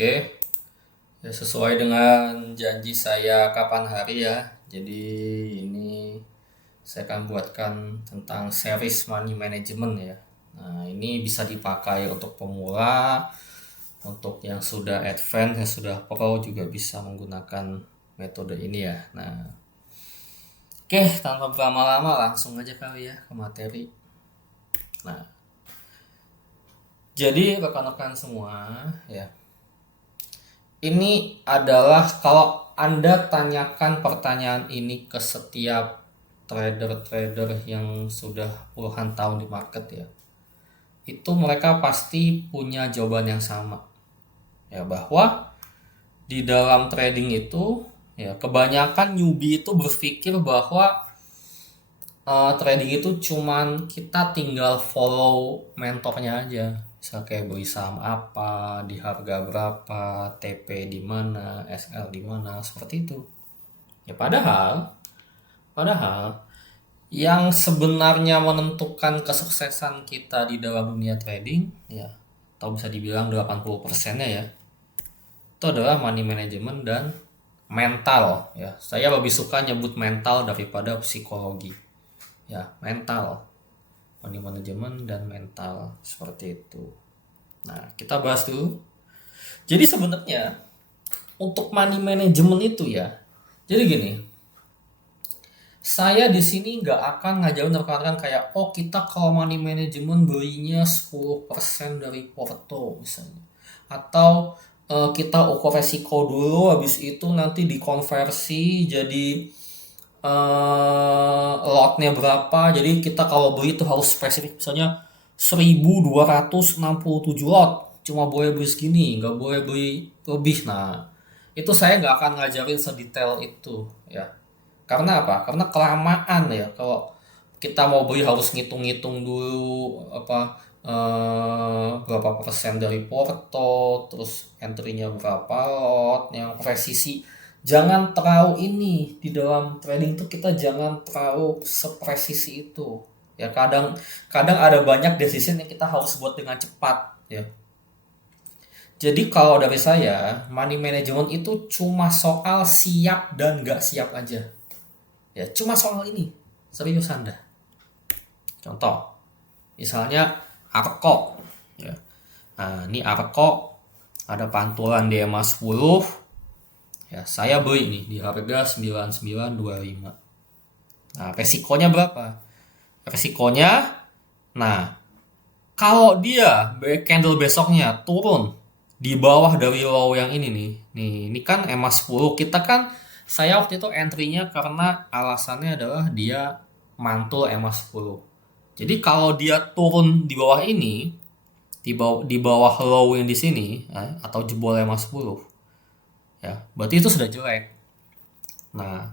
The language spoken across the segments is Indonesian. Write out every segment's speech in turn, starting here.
Oke, ya sesuai dengan janji saya kapan hari ya. Jadi ini saya akan buatkan tentang series money management ya. Nah, ini bisa dipakai untuk pemula, untuk yang sudah advance, yang sudah pro juga bisa menggunakan metode ini ya. Nah, oke, tanpa berlama-lama langsung aja kali ya ke materi. Nah, jadi rekan-rekan semua ya, ini adalah kalau Anda tanyakan pertanyaan ini ke setiap trader-trader yang sudah puluhan tahun di market ya, itu mereka pasti punya jawaban yang sama. Ya, bahwa di dalam trading itu ya kebanyakan newbie itu berpikir bahwa trading itu cuman kita tinggal follow mentornya aja. Misal kayak beli saham apa, di harga berapa, TP di mana, SL di mana, seperti itu. Ya padahal yang sebenarnya menentukan kesuksesan kita di dalam dunia trading ya, atau bisa dibilang 80%-nya ya, itu adalah money management dan mental ya. Saya lebih suka nyebut mental daripada psikologi. Ya, mental. Money management dan mental seperti itu. Nah, kita bahas dulu. Jadi sebenarnya untuk money management itu ya, jadi gini, saya di sini nggak akan ngajarin rekan-rekan kayak, oh kita kalau money management belinya 10% dari porto misalnya. Atau kita ukur resiko dulu, habis itu nanti dikonversi jadi lotnya berapa. Jadi kita kalau beli itu harus spesifik, misalnya 1267 lot, cuma boleh beli segini, nggak boleh beli lebih. Nah, itu saya nggak akan ngajarin sedetail itu ya. Karena apa? Karena kelamaan ya. Kalau kita mau beli harus ngitung-ngitung dulu apa berapa persen dari porto, terus entry-nya berapa lot, yang presisi. Jangan terlalu ini di dalam trading tuh, kita jangan terlalu sepresisi itu. Ya kadang kadang ada banyak decision yang kita harus buat dengan cepat ya. Jadi kalau dari saya, money management itu cuma soal siap dan nggak siap aja. Ya, cuma soal ini. Serius Anda. Contoh, misalnya Arko. Ya. Nah, ini Arko ada pantulan DMA 10. Ya, saya beli nih di harga 9925. Nah, resikonya berapa? Resikonya, nah, kalau dia candle besoknya turun di bawah dari low yang ini nih. Nih, ini kan EMA 10. Kita kan, saya waktu itu entry-nya karena alasannya adalah dia mantul EMA 10. Jadi kalau dia turun di bawah ini, di bawah low yang di sini, atau jebol EMA 10, ya, berarti itu sudah jelek. Nah,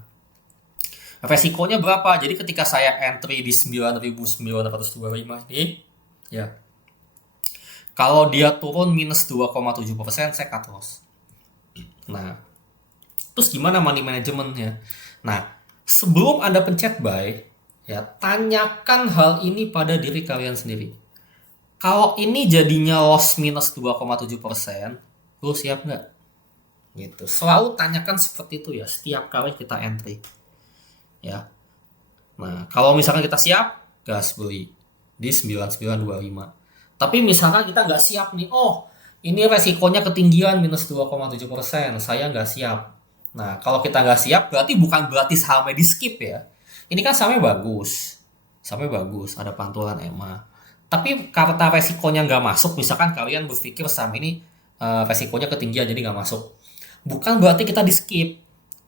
resikonya berapa? Jadi ketika saya entry di 9925 ini, ya, kalau dia turun minus 2,7%, saya cut loss. Nah, terus gimana money managementnya? Nah, sebelum Anda pencet buy, ya, tanyakan hal ini pada diri kalian sendiri. Kalau ini jadinya loss minus 2,7%, lu siap nggak? Gitu. Selalu tanyakan seperti itu ya, setiap kali kita entry. Ya. Nah, kalau misalkan kita siap, gas beli di 9925. Tapi misalkan kita nggak siap nih, oh ini resikonya ketinggian minus 2,7%, saya nggak siap. Nah, kalau kita nggak siap, bukan berarti sahamnya di skip ya. Ini kan sahamnya bagus, ada pantulan EMA. Tapi karena resikonya nggak masuk, misalkan kalian berpikir saham ini resikonya ketinggian jadi nggak masuk, bukan berarti kita di skip.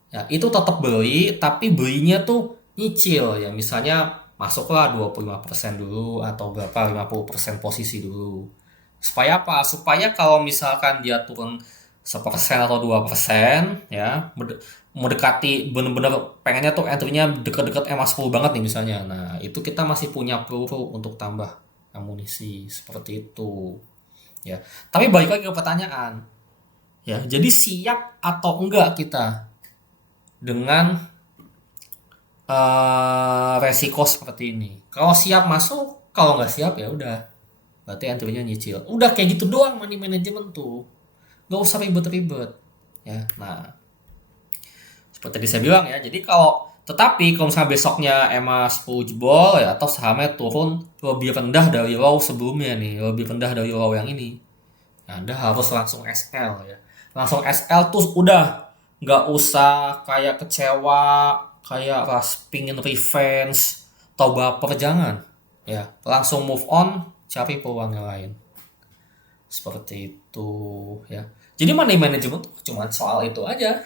Ya, itu tetap beli, tapi belinya tuh nyicil ya. Misalnya masuklah 25% dulu atau berapa 50% posisi dulu. Supaya apa? Supaya kalau misalkan dia turun 1% atau 2% ya, mendekati bener-bener pengennya tuh entry-nya deket-deket EMA 10 banget nih misalnya. Nah, itu kita masih punya peluru untuk tambah amunisi seperti itu. Ya. Tapi balik lagi ke pertanyaan. Ya, jadi siap atau enggak kita dengan resiko seperti ini? Kalau siap masuk, kalau nggak siap ya udah, berarti entry-nya nyicil. Udah kayak gitu doang money management tuh. nggak usah ribet-ribet ya. Nah, seperti tadi saya bilang ya, jadi kalau misalnya besoknya EMA 10 jebol ya, atau sahamnya turun lebih rendah dari low sebelumnya nih, lebih rendah dari low yang ini, nah, Anda harus langsung SL ya. Langsung SL tuh udah, nggak usah kayak kecewa, kayak pingin revenge atau baper, jangan ya. Langsung move on, cari peluang yang lain. Seperti itu ya. Jadi money management tuh cuma soal itu aja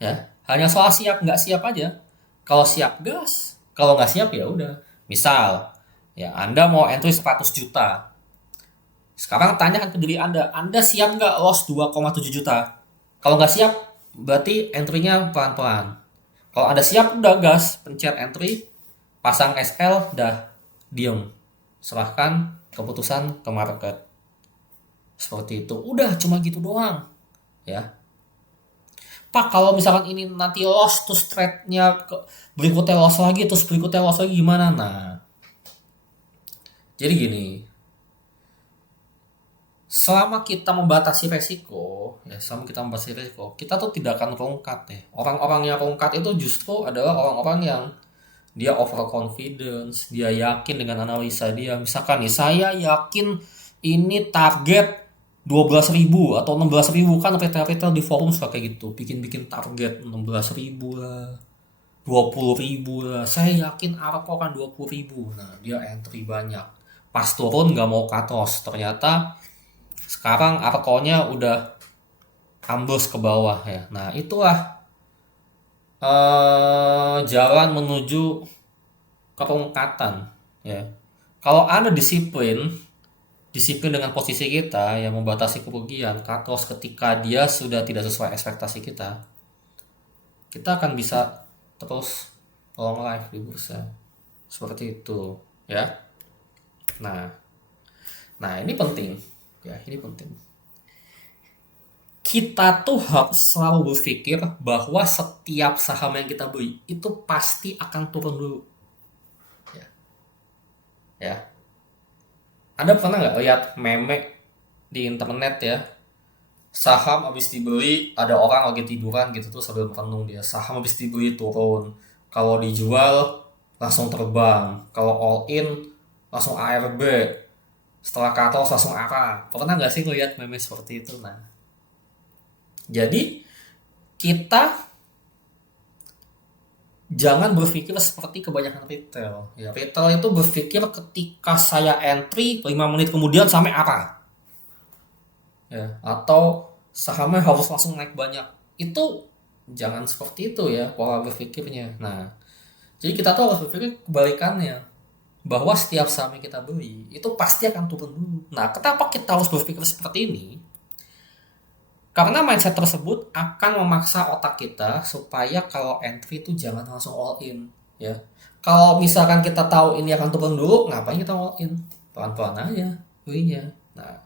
ya. Hanya soal siap nggak siap aja. Kalau siap gas, kalau nggak siap ya udah. Misal ya, Anda mau entry 100 juta. Sekarang tanyakan ke diri Anda siap nggak loss 2,7 juta? Kalau nggak siap, berarti entry-nya pelan-pelan. Kalau Anda siap, udah gas, pencet entry, pasang SL, udah diem. Serahkan keputusan ke market. Seperti itu. Udah, cuma gitu doang. Ya. Pak, kalau misalkan ini nanti loss, terus trade-nya berikutnya loss lagi, terus berikutnya loss lagi, gimana? Nah, jadi gini, selama kita membatasi resiko, ya selama kita membatasi resiko, kita tuh tidak akan rongkat ya. Orang-orang yang rongkat itu justru adalah orang-orang yang dia overconfidence, dia yakin dengan analisa dia. Misalkan nih, saya yakin ini target 12.000 atau 16.000, kan retail-retail di forum suka kayak gitu, bikin-bikin target 16.000 lah, 20.000 lah. Saya yakin Arko kan 20.000. Nah, dia entry banyak. Pas turun nggak mau cut loss, ternyata sekarang Arko-nya udah ambles ke bawah ya. Nah, itulah jalan menuju kepemungkatan ya. Kalau Anda disiplin dengan posisi kita yang membatasi kerugian, cut loss ketika dia sudah tidak sesuai ekspektasi kita, kita akan bisa terus long life di bursa. Seperti itu ya. Nah, ini penting ya, ini penting. Kita tuh harus selalu berpikir bahwa setiap saham yang kita beli itu pasti akan turun dulu. Ya. Ya. Anda pernah nggak lihat meme di internet ya? Saham habis dibeli, ada orang lagi tiduran gitu tuh sambil merenung dia. Saham habis dibeli turun. Kalau dijual langsung terbang. Kalau all in langsung ARB. Setelah cut loss langsung ARA. Pernah nggak sih lihat meme seperti itu? Nah, jadi kita jangan berpikir seperti kebanyakan retail. Ya, retail itu berpikir ketika saya entry 5 menit kemudian sampai apa? Ya, atau sahamnya harus langsung naik banyak. Itu jangan seperti itu ya pola berpikirnya. Nah, jadi kita tuh harus berpikir kebalikannya. Bahwa setiap saham yang kita beli itu pasti akan turun dulu. Nah, kenapa kita harus berpikir seperti ini? Karena mindset tersebut akan memaksa otak kita supaya kalau entry itu jangan langsung all in ya. Kalau misalkan kita tahu ini akan turun dulu, ngapain kita all in? Pelan-pelan aja belinya. Nah,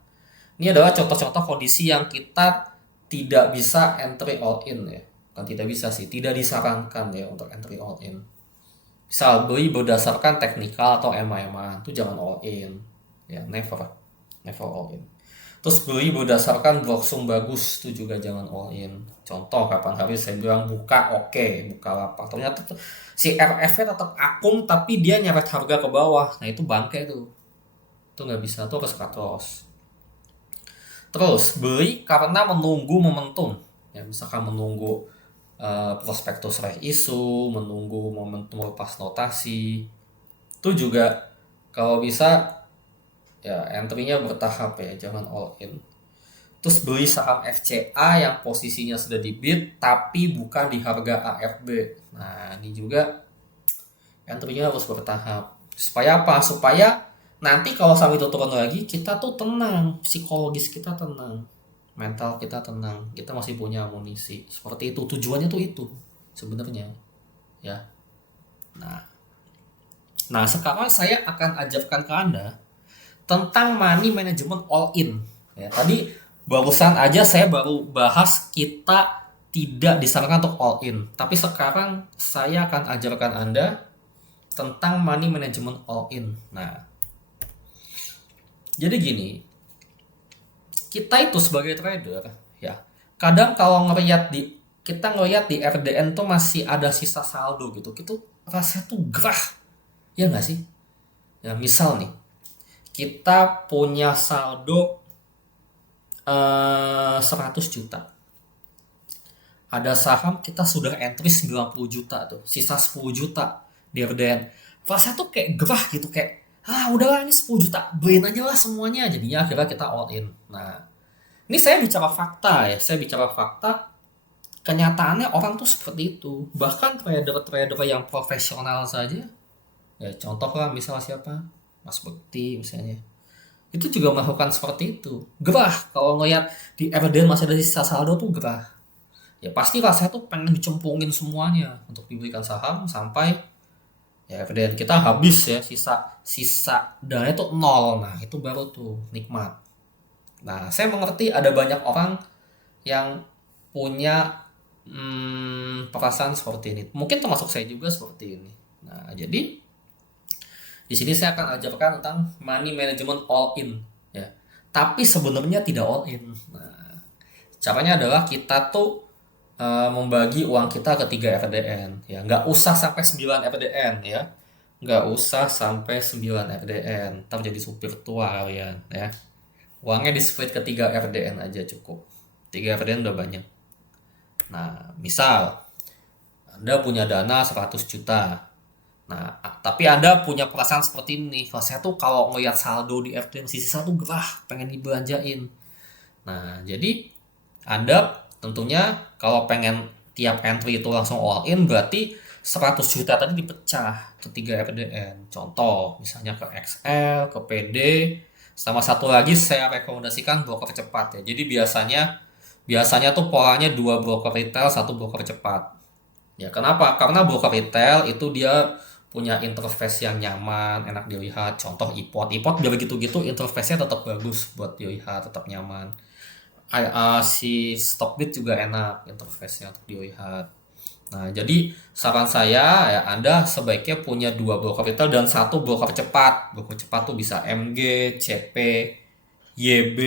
ini adalah contoh-contoh kondisi yang kita tidak bisa entry all in ya. Kan tidak bisa sih, tidak disarankan ya untuk entry all in. Misal beli berdasarkan teknikal atau EMA itu jangan all in. Ya, never all in. Terus beli berdasarkan blocksum bagus itu juga jangan all in. Contoh kapan hari saya bilang buka buka lapak. Ternyata si RF-nya tetap akung tapi dia nyeret harga ke bawah. Nah, itu bangke tuh. Itu nggak bisa, tuh harus cut loss. Terus beli karena menunggu momentum. Ya, misalkan menunggu prospektus isu, menunggu momentum lepas notasi. Itu juga kalau bisa ya entry-nya bertahap ya, jangan all in. Terus beli saham FCA yang posisinya sudah di bid tapi bukan di harga AFB. Nah, ini juga entry-nya harus bertahap. Supaya apa? Supaya nanti kalau saham itu turun lagi, kita tuh tenang, psikologis kita tenang, mental kita tenang, kita masih punya amunisi. Seperti itu, tujuannya tuh itu sebenarnya ya. Nah, sekarang saya akan ajarkan ke Anda tentang money management all in ya. Tadi barusan aja saya baru bahas kita tidak disarankan untuk all in, tapi sekarang saya akan ajarkan Anda tentang money management all in. Nah, jadi gini, kita itu sebagai trader ya. Kadang kalau kita ngelihat di RDN tuh masih ada sisa saldo gitu. Gitu rasanya tuh gerah. Ya nggak sih? Ya misal nih, kita punya saldo 100 juta. Ada saham kita sudah entry 90 juta tuh, sisa 10 juta di RDN. Rasanya tuh kayak gerah gitu, kayak udahlah ini 10 juta, beliin aja lah semuanya. Jadinya akhirnya kita all in. Nah, ini saya bicara fakta ya, saya bicara fakta. Kenyataannya orang tuh seperti itu. Bahkan trader-trader yang profesional saja, ya contoh lah misal siapa, Mas Bekti misalnya, itu juga melakukan seperti itu. Gerah kalau ngeliat di RDN masih ada sisa saldo tuh gerah. Ya pasti rasanya tuh pengen dicemplungin semuanya untuk dibelikan saham sampai ya RDN kita habis ya, sisa sisa dana itu nol. Nah itu baru tuh nikmat. Nah saya mengerti ada banyak orang yang punya perasaan seperti ini. Mungkin termasuk saya juga seperti ini. Nah jadi di sini saya akan ajarkan tentang money management all in ya. Tapi sebenarnya tidak all in. Nah, caranya adalah kita tuh membagi uang kita ke 3 RDN ya. Nggak usah sampai 9 RDN ya. Nggak usah sampai 9 RDN. Ntar jadi supir tua kalian ya. Uangnya di split ke 3 RDN aja cukup. 3 RDN udah banyak. Nah, misal Anda punya dana 100 juta. Nah, tapi Anda punya perasaan seperti ini. Kalau saya tuh kalau ngeliat saldo di RDN sisa tuh gerah, pengen dibelanjain. Nah, jadi Anda tentunya kalau pengen tiap entry itu langsung all in, berarti 100 juta tadi dipecah ke 3 RDN. Contoh, misalnya ke XL, ke PD, sama satu lagi saya rekomendasikan broker cepat ya. Jadi biasanya tuh polanya 2 broker retail, 1 broker cepat. Ya, kenapa? Karena broker retail itu dia punya interface yang nyaman, enak dilihat. Contoh iPod biar gitu-gitu interface-nya tetap bagus buat dilihat, tetap nyaman. Si Stockbit juga enak interface-nya untuk dilihat. Nah, jadi saran saya ya Anda sebaiknya punya 2 broker retail dan 1 broker cepat. Broker cepat tuh bisa MG, CP, YB,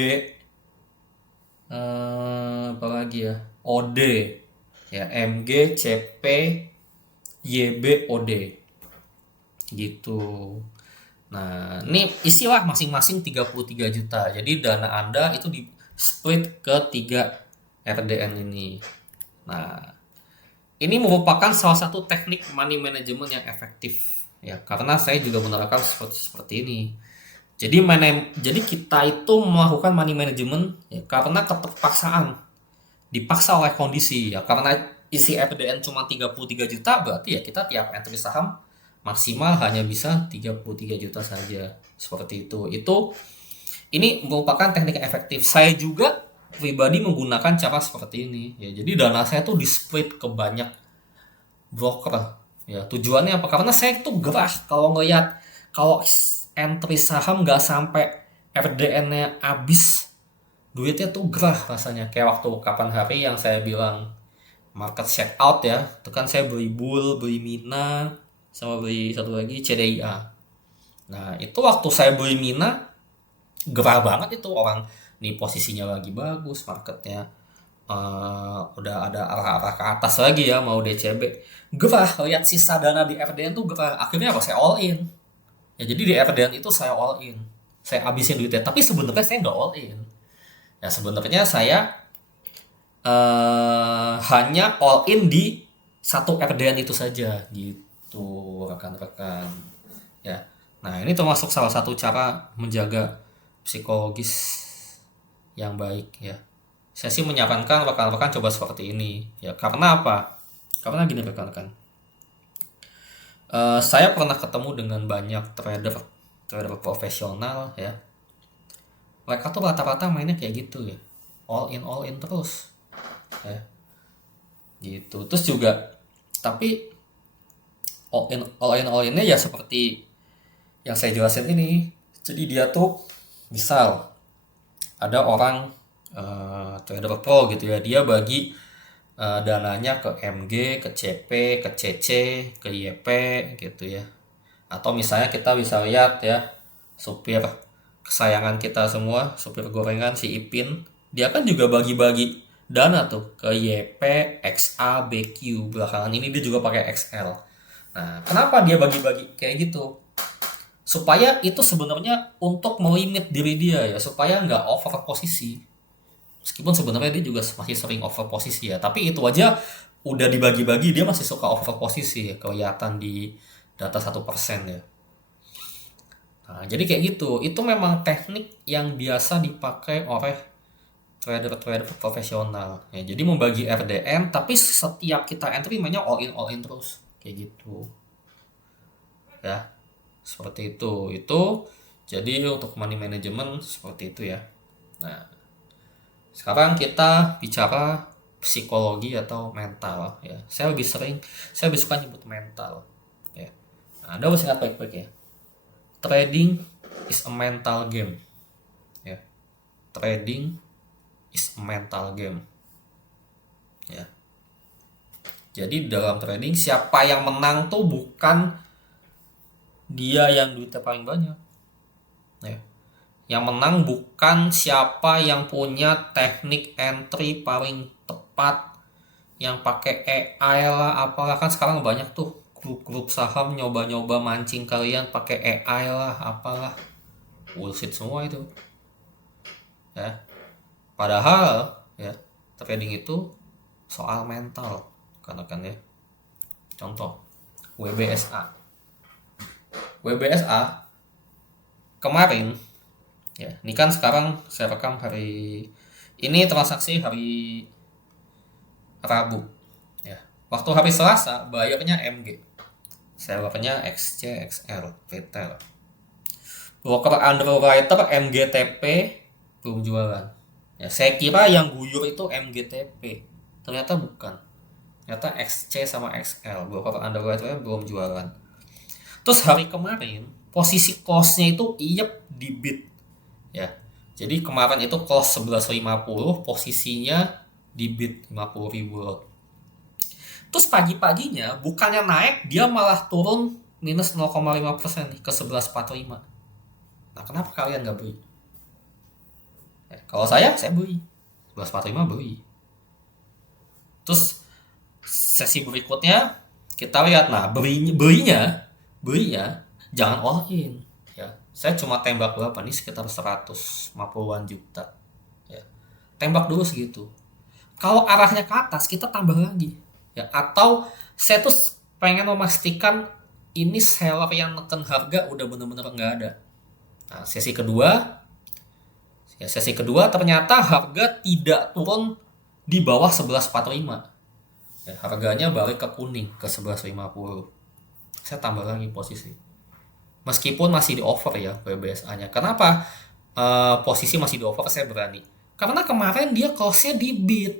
apa lagi ya? OD. Ya, MG, CP, YB, OD. Gitu. Nah, ini isilah masing-masing 33 juta. Jadi dana Anda itu di split ke 3 RDN ini. Nah, ini merupakan salah satu teknik money management yang efektif ya, karena saya juga menerapkan seperti ini. Jadi kita itu melakukan money management ya, karena keterpaksaan, dipaksa oleh kondisi ya. Karena isi RDN cuma 33 juta, berarti ya kita tiap entry saham maksimal hanya bisa 33 juta saja. Seperti itu. Ini merupakan teknik yang efektif. Saya juga pribadi menggunakan cara seperti ini ya. Jadi dana saya tuh di split ke banyak broker ya. Tujuannya apa? Karena saya tuh gerah kalau ngeliat kalau entry saham nggak sampai RDN-nya habis, duitnya tuh gerah rasanya. Kayak waktu kapan hari yang saya bilang market check out ya, itu kan saya beli bull, beli mina, sama beli satu lagi CDIA. Nah itu waktu saya beli mina, gerah banget itu orang. Nih posisinya lagi bagus, marketnya udah ada arah-arah ke atas lagi ya, mau DCB. Gerah, lihat sisa dana di RDN tuh gerah. Akhirnya apa? Saya all in. Ya jadi di RDN itu saya all in. Saya habisin duitnya. Tapi sebenarnya saya nggak all in. Ya sebenarnya saya hanya all in di satu RDN itu saja gitu rekan-rekan ya. Nah ini termasuk salah satu cara menjaga psikologis yang baik ya. Saya sih menyarankan rekan-rekan coba seperti ini ya. Karena apa? Karena gini rekan-rekan, saya pernah ketemu dengan banyak trader profesional ya. Mereka tuh rata-rata mainnya kayak gitu ya, all in terus ya gitu. Terus juga tapi all innya ya seperti yang saya jelasin ini. Jadi dia tuh misal ada orang trader pro gitu ya, dia bagi dananya ke MG, ke CP, ke CC, ke YP gitu ya. Atau misalnya kita bisa lihat ya, supir kesayangan kita semua, supir gorengan si Ipin, dia kan juga bagi-bagi dana tuh ke YP, XA, BQ. Belakangan ini dia juga pakai XL. Nah, kenapa dia bagi-bagi kayak gitu? Supaya itu sebenarnya untuk melimit diri dia ya, supaya nggak over posisi. Meskipun sebenarnya dia juga masih sering over posisi ya, tapi itu aja udah dibagi-bagi dia masih suka over posisi ya, kelihatan di data 1% ya. Nah, jadi kayak gitu. Itu memang teknik yang biasa dipakai oleh trader-trader profesional. Ya, jadi membagi RDM, tapi setiap kita entry mainnya all in terus. Kayak gitu. Ya, seperti itu. Itu jadi untuk money management seperti itu ya. Nah, sekarang kita bicara psikologi atau mental ya. Saya lebih suka nyebut mental ya. Nah, ada ingat baik-baik ya. Trading is a mental game. Ya. Trading is a mental game. Ya. Jadi dalam trading siapa yang menang tuh bukan dia yang duitnya paling banyak. Ya. Yang menang bukan siapa yang punya teknik entry paling tepat, yang pakai AI lah, apalah kan sekarang banyak tuh grup-grup saham nyoba-nyoba mancing kalian pakai AI lah, apalah bullshit semua itu. Ya, padahal ya trading itu soal mental, karena kan ya. Contoh WBSA. WBSA kemarin ya, ini kan sekarang saya rekam hari ini transaksi hari Rabu ya. Waktu hari Selasa bayarnya MG, sellernya XC XL retail. Broker underwriter MGTP belum jualan. Ya, saya kira yang guyur itu MGTP, ternyata bukan. Ternyata XC sama XL, broker underwriter belum jualan. Terus hari kemarin posisi close-nya itu IEP di bid ya. Jadi kemarin itu close 11.50, posisinya di bid 50.000 lot. Terus pagi-paginya bukannya naik, dia malah turun minus 0,5% ke 11.45. Nah, kenapa kalian nggak beli? Kalau saya beli. 11.45 beli. Terus sesi berikutnya kita lihat, nah belinya jangan all in ya. Saya cuma tembak berapa nih, sekitar 150-an juta ya. Tembak dulu segitu. Kalau arahnya ke atas kita tambah lagi ya. Atau saya tuh pengen memastikan ini seller yang neken harga udah bener-bener nggak ada. Nah, sesi kedua ternyata harga tidak turun di bawah 11.45 ya, harganya balik ke kuning ke 11.50. Saya tambah lagi posisi meskipun masih di over ya WBSA-nya. Kenapa posisi masih di over saya berani? Karena kemarin dia close-nya di bid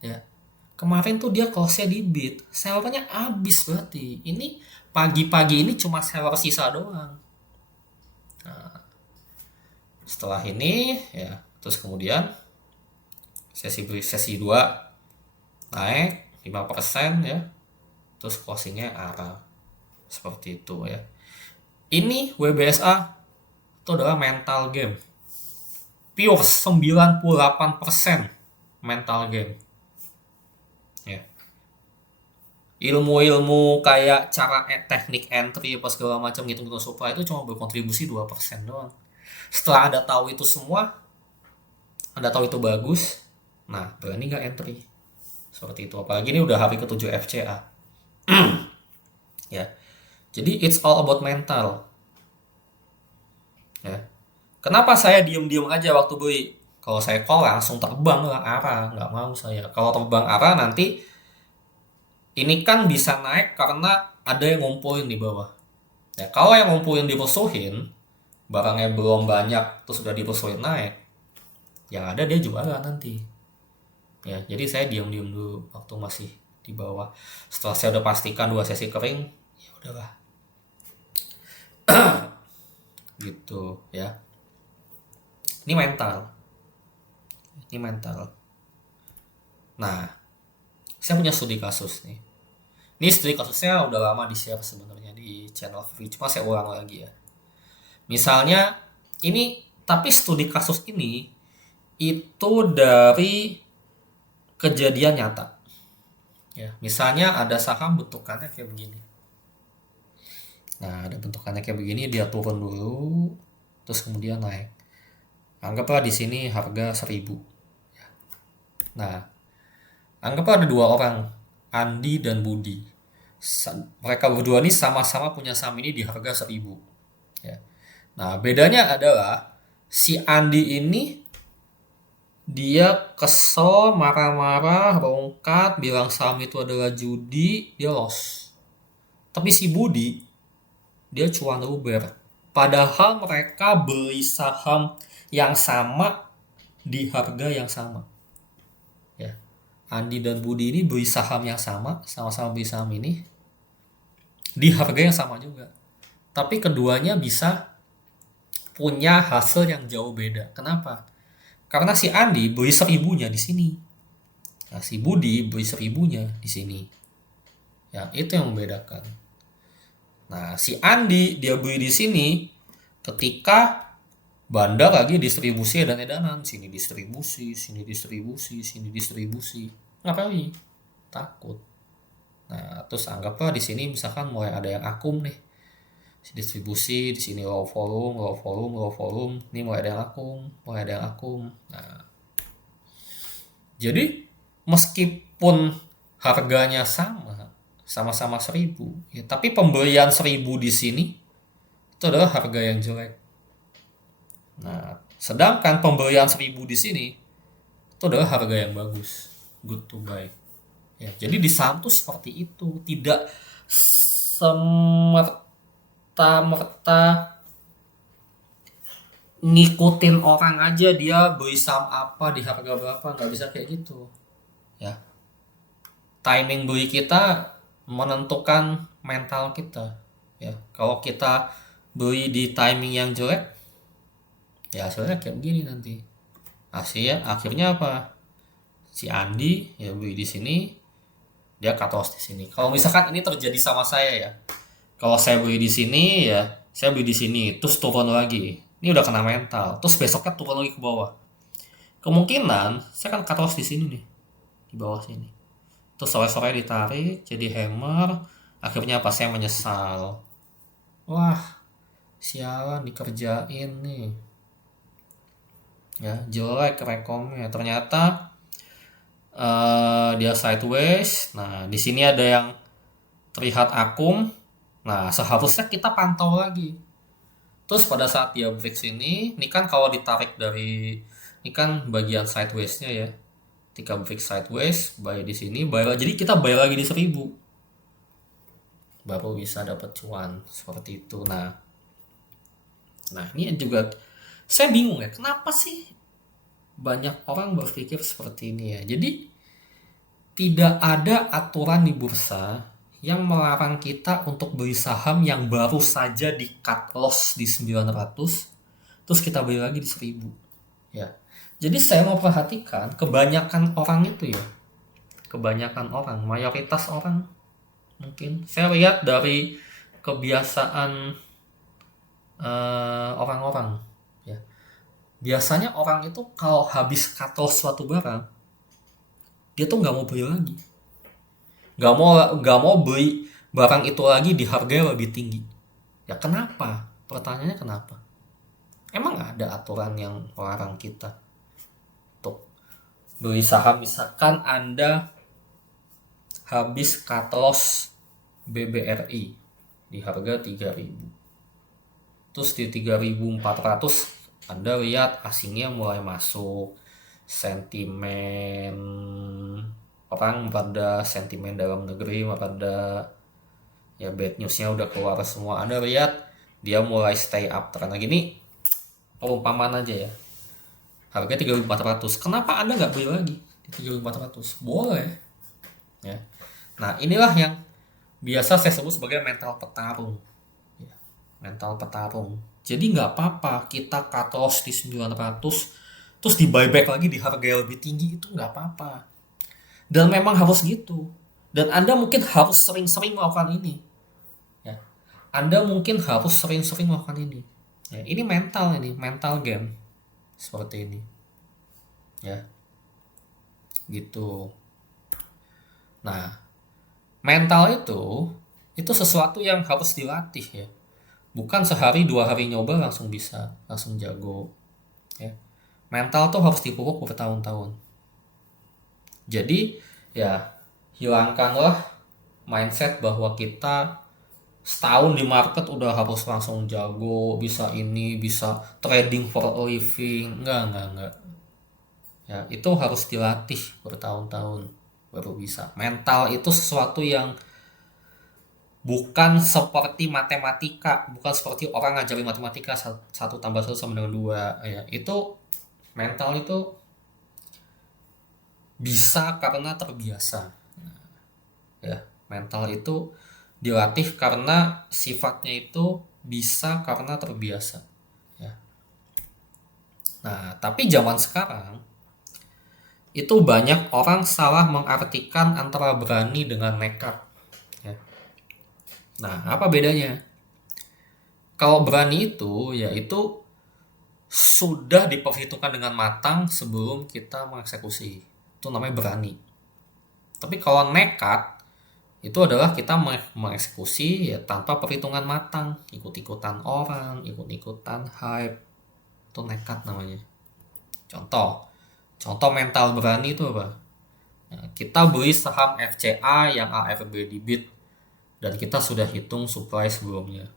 ya. Kemarin tuh dia close-nya di bid, sellernya habis berarti. Ini pagi-pagi ini cuma seller sisa doang. Nah, setelah ini ya, terus kemudian sesi 2 naik 5% ya. Terus closingnya arah seperti itu ya. Ini WBSA itu adalah mental game. Pure 98% mental game. Ya. Ilmu-ilmu kayak cara teknik entry apa segala macam gitu supply itu cuma berkontribusi 2% doang. Setelah Anda tahu itu semua, Anda tahu itu bagus, nah berani nggak entry? Seperti itu. Apalagi ini udah hari ke-7 FCA. Ya. Jadi it's all about mental. Ya. Kenapa saya diem-diem aja waktu beli? Kalau saya call langsung terbang lah arah, nggak mau saya. Kalau terbang arah nanti ini kan bisa naik karena ada yang ngumpulin di bawah. Ya, kalau yang ngumpulin dirusuhin, barangnya belum banyak terus udah dirusuhin naik, yang ada dia jualan nanti. Ya, jadi saya diem-diem dulu waktu masih di bawah. Setelah saya udah pastikan 2 sesi kering, ya udahlah. Gitu ya. Ini mental. Nah, saya punya studi kasus nih. Ini studi kasusnya udah lama di-share sebenarnya di channel Vivi, cuma saya ulang lagi ya. Misalnya ini, tapi studi kasus ini itu dari kejadian nyata. Ya, misalnya ada saham bentukannya kayak begini. Nah, ada bentukannya kayak begini, dia turun dulu, terus kemudian naik. Anggaplah di sini harga 1000. Nah, anggaplah ada dua orang, Andi dan Budi. Mereka berdua ini sama-sama punya saham ini di harga 1000. Ya. Nah, bedanya adalah si Andi ini dia kesel, marah-marah, rongkat, bilang saham itu adalah judi, dia loss. Tapi si Budi, dia cuan luber. Padahal mereka beli saham yang sama di harga yang sama. Ya. Andi dan Budi ini beli saham yang sama, sama-sama beli saham ini di harga yang sama juga. Tapi keduanya bisa punya hasil yang jauh beda. Kenapa? Karena si Andi beli 1000-nya di sini. Nah, si Budi beli 1000-nya di sini. Ya, itu yang membedakan. Nah, si Andi dia beli di sini ketika bandar lagi distribusi dan edanan. Sini distribusi, sini distribusi, sini distribusi. Ngapain? Takut. Nah, terus anggaplah di sini misalkan mulai ada yang akum nih. Distribusi di sini low volume, low volume, low volume. Ini mulai ada yang akum, mulai ada yang akum. Nah, jadi meskipun harganya sama-sama 1000, ya, tapi pembelian 1000 di sini itu adalah harga yang jelek. Nah, sedangkan pembelian 1000 di sini itu adalah harga yang bagus, good to buy. Ya, jadi di saham tuh seperti itu, tidak serta-merta ngikutin orang aja dia beli saham apa di harga berapa, nggak bisa kayak gitu. Ya, timing beli kita menentukan mental kita. Ya, kalau kita beli di timing yang jelek, ya hasilnya kayak begini nanti. Akhirnya apa? Si Andi ya beli di sini, dia cut loss di sini. Kalau misalkan ini terjadi sama saya ya, kalau saya beli di sini ya, saya beli di sini, terus turun lagi. Ini udah kena mental. Terus besoknya turun lagi ke bawah. Kemungkinan saya kan cut loss di sini nih, di bawah sini. Terus sore-sore ditarik, jadi hammer. Akhirnya apa? Saya menyesal. Wah, sialan dikerjain nih. Ya, jelek rekomnya. Ternyata dia sideways. Nah, di sini ada yang terlihat akum. Nah, seharusnya kita pantau lagi. Terus pada saat dia break sini, ini kan kalau ditarik dari ini kan bagian sideways-nya ya. Ketika break sideways, buy di sini, buy lagi. Jadi kita buy lagi di 1000. Baru bisa dapat cuan seperti itu. Nah, ini juga saya bingung ya, kenapa sih banyak orang berpikir seperti ini ya. Jadi tidak ada aturan di bursa yang melarang kita untuk beli saham yang baru saja di cut loss di 900, terus kita beli lagi di 1000. Ya. Jadi saya mau perhatikan kebanyakan orang itu ya. Kebanyakan orang, mayoritas orang mungkin. Saya lihat dari kebiasaan orang-orang ya. Biasanya orang itu kalau habis cut loss suatu barang, dia tuh nggak mau beli lagi. Nggak mau beli barang itu lagi di harga yang lebih tinggi. Ya kenapa? Pertanyaannya kenapa? Emang ada aturan yang melarang kita untuk beli saham? Misalkan Anda habis cut loss BBRI di harga 3000. Terus di 3400 Anda lihat asingnya mulai masuk, sentimen orang pada sentimen dalam negeri pada ya bad newsnya udah keluar semua. Anda lihat dia mulai stay up karena gini, perumpamaan aja ya, harga 3400, kenapa Anda nggak beli lagi di 3400? Boleh ya. Nah, inilah yang biasa saya sebut sebagai mental petarung ya, mental petarung. Jadi nggak apa-apa kita cut loss di 900 terus di buyback lagi di harga yang lebih tinggi, itu nggak apa-apa. Dan memang harus gitu. Dan Anda mungkin harus sering-sering melakukan ini. Ya. Anda mungkin harus sering-sering melakukan ini. Ya, ini mental game. Seperti ini. Ya. gitu. Nah, mental itu sesuatu yang harus dilatih ya. Bukan sehari dua hari nyoba langsung bisa, langsung jago ya. Mental tuh harus dipupuk bertahun-tahun. Jadi ya hilangkanlah mindset bahwa kita setahun di market udah harus langsung jago, bisa ini, bisa trading for a living. Enggak. Ya, itu harus dilatih bertahun-tahun baru bisa. Mental itu sesuatu yang bukan seperti matematika, bukan seperti orang ngajarin matematika satu tambah satu sama dengan dua. Ya, itu mental itu bisa karena terbiasa. Ya, mental itu dilatih karena sifatnya itu bisa karena terbiasa. Ya. Nah, tapi zaman sekarang itu banyak orang salah mengartikan antara berani dengan nekat. Ya. Nah, apa bedanya? Kalau berani itu, yaitu sudah diperhitungkan dengan matang sebelum kita mengeksekusi. Itu namanya berani. Tapi kalau nekat, itu adalah kita mengeksekusi ya tanpa perhitungan matang. Ikut-ikutan orang, ikut-ikutan hype. Itu nekat namanya. Contoh mental berani itu apa? Nah, kita beli saham FCA yang ARB di bid dan kita sudah hitung supply sebelumnya.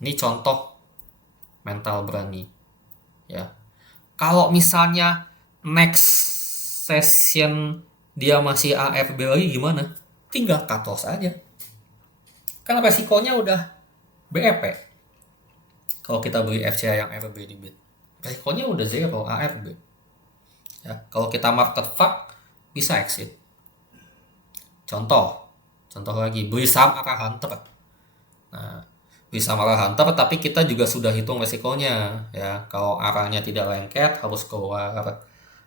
Ini contoh mental berani. Ya. Kalau misalnya next session dia masih ARB lagi gimana? Tinggal cut loss aja. Kan resikonya udah BEP. Kalau kita beli FCA yang ARB di bid, resikonya udah zero ARB. Ya, kalau kita market fuck bisa exit. Contoh lagi beli saham arah hunter. Nah, beli saham arah hunter tapi kita juga sudah hitung resikonya ya. Kalau arahnya tidak lengket harus keluar.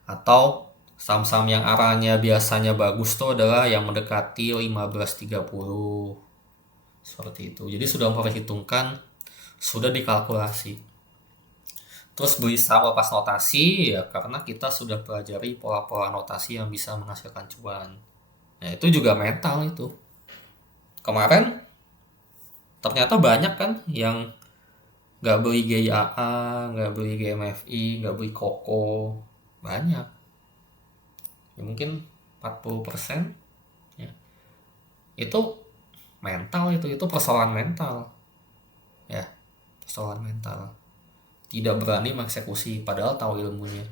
Atau saham-saham yang arahnya biasanya bagus tuh adalah yang mendekati 15.30 seperti itu. Jadi sudah memperhitungkan, sudah dikalkulasi. Terus beli saham lepas notasi ya karena kita sudah pelajari pola-pola notasi yang bisa menghasilkan cuan. Nah, itu juga mental itu. Kemarin ternyata banyak kan yang nggak beli GIAA, nggak beli GMFI, nggak beli Koko. Banyak. Ya mungkin 40%. Ya. Itu mental itu persoalan mental. Ya, persoalan mental. Tidak berani mengeksekusi padahal tahu ilmunya.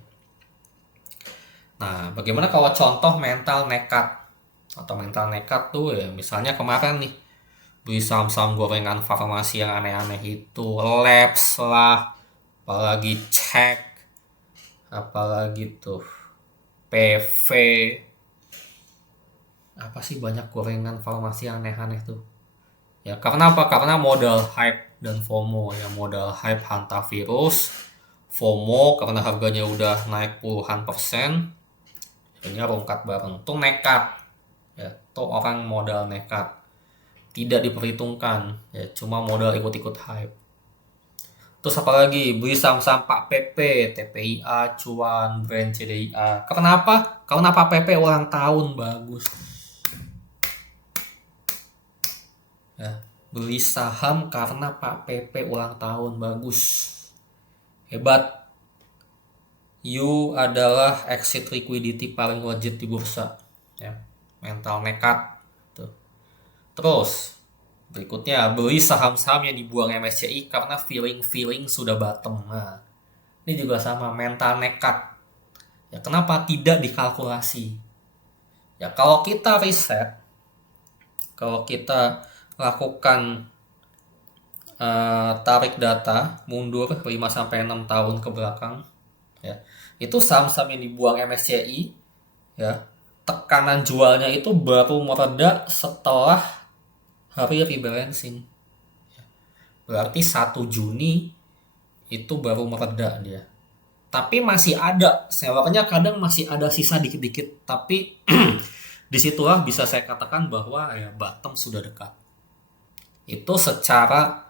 Nah, bagaimana kalau contoh mental nekat? Atau mental nekat tuh ya misalnya kemarin nih beli saham-saham gorengan farmasi yang aneh-aneh itu, Labs lah, apalagi cek, apalagi tuh PV, apa sih banyak gorengan farmasi yang aneh-aneh tuh. Ya karena apa? Karena modal hype dan FOMO ya, modal hype hantavirus, FOMO karena harganya udah naik puluhan persen, akhirnya rongkat bareng. Tuh nekat, ya, tuh orang modal nekat, tidak diperhitungkan, ya cuma modal ikut-ikut hype. Terus apalagi beli saham-saham Pak PP, TPIA, Cuan, Brand CDIA. Kenapa? Karena Pak PP ulang tahun bagus. Ya, beli saham karena Pak PP ulang tahun bagus. Hebat. You adalah exit liquidity paling legit di bursa. Ya, mental nekat. Tuh. Terus berikutnya beli saham-saham yang dibuang MSCI karena feeling sudah bottom. Nah, ini juga sama mental nekat. Ya, kenapa tidak dikalkulasi? Ya, kalau kita riset, kalau kita lakukan tarik data mundur 5-6 tahun ke belakang ya. Itu saham-saham yang dibuang MSCI ya, tekanan jualnya itu baru mereda setelah hari rebalancing. Berarti 1 Juni itu baru mereda dia. Tapi masih ada, sellernya kadang masih ada sisa dikit-dikit. Tapi disitulah bisa saya katakan bahwa ya bottom sudah dekat. Itu secara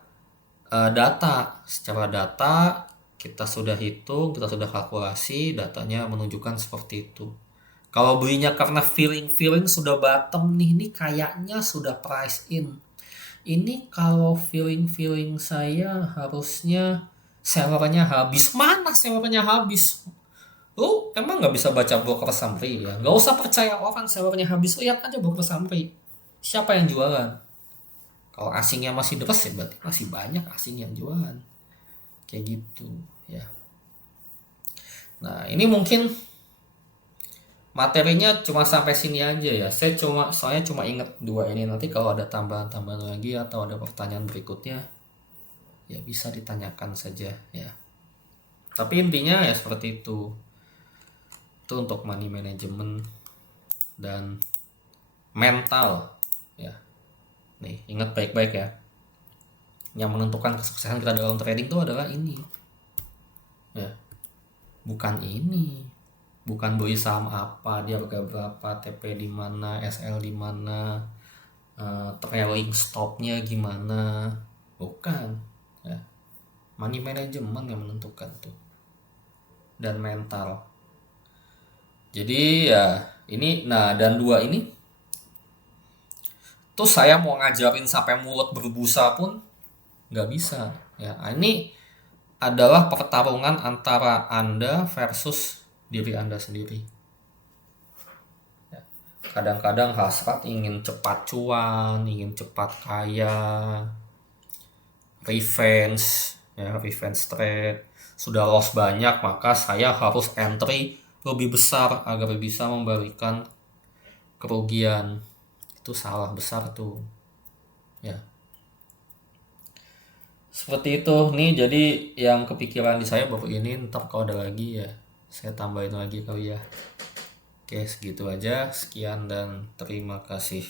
data kita sudah hitung, kita sudah kalkulasi, datanya menunjukkan seperti itu. Kalau belinya karena feeling sudah bottom nih, ini kayaknya sudah price in. Ini kalau feeling saya harusnya sellernya habis. Mana sellernya habis? Lu emang nggak bisa baca broker summary ya? Nggak usah percaya orang sellernya habis. Lihat aja broker summary. Siapa yang jualan? Kalau asingnya masih deras ya berarti masih banyak asing yang jualan. Kayak gitu ya. Nah ini mungkin materinya cuma sampai sini aja ya. Soalnya cuma inget dua ini. Nanti kalau ada tambahan-tambahan lagi atau ada pertanyaan berikutnya, ya bisa ditanyakan saja ya. Tapi intinya ya seperti itu. Itu untuk money management dan mental ya. Nih, ingat baik-baik ya. Yang menentukan kesuksesan kita dalam trading itu adalah ini. Ya, bukan ini. Bukan beli saham apa, dia harga berapa, TP di mana, SL di mana, trailing stopnya gimana. Bukan, ya. Money management yang menentukan tuh. Dan mental. Jadi ya ini, nah dan dua ini tuh saya mau ngajarin sampai mulut berbusa pun nggak bisa ya. Ini adalah pertarungan antara Anda versus diri Anda sendiri ya. Kadang-kadang hasrat ingin cepat cuan, ingin cepat kaya, revenge trade, sudah loss banyak maka saya harus entry lebih besar agar bisa membalikan kerugian. Itu salah besar tuh ya. Seperti itu nih, jadi yang kepikiran di saya baru ini, ntar kalau ada lagi ya saya tambahin lagi kali ya. Oke, segitu aja, sekian dan terima kasih.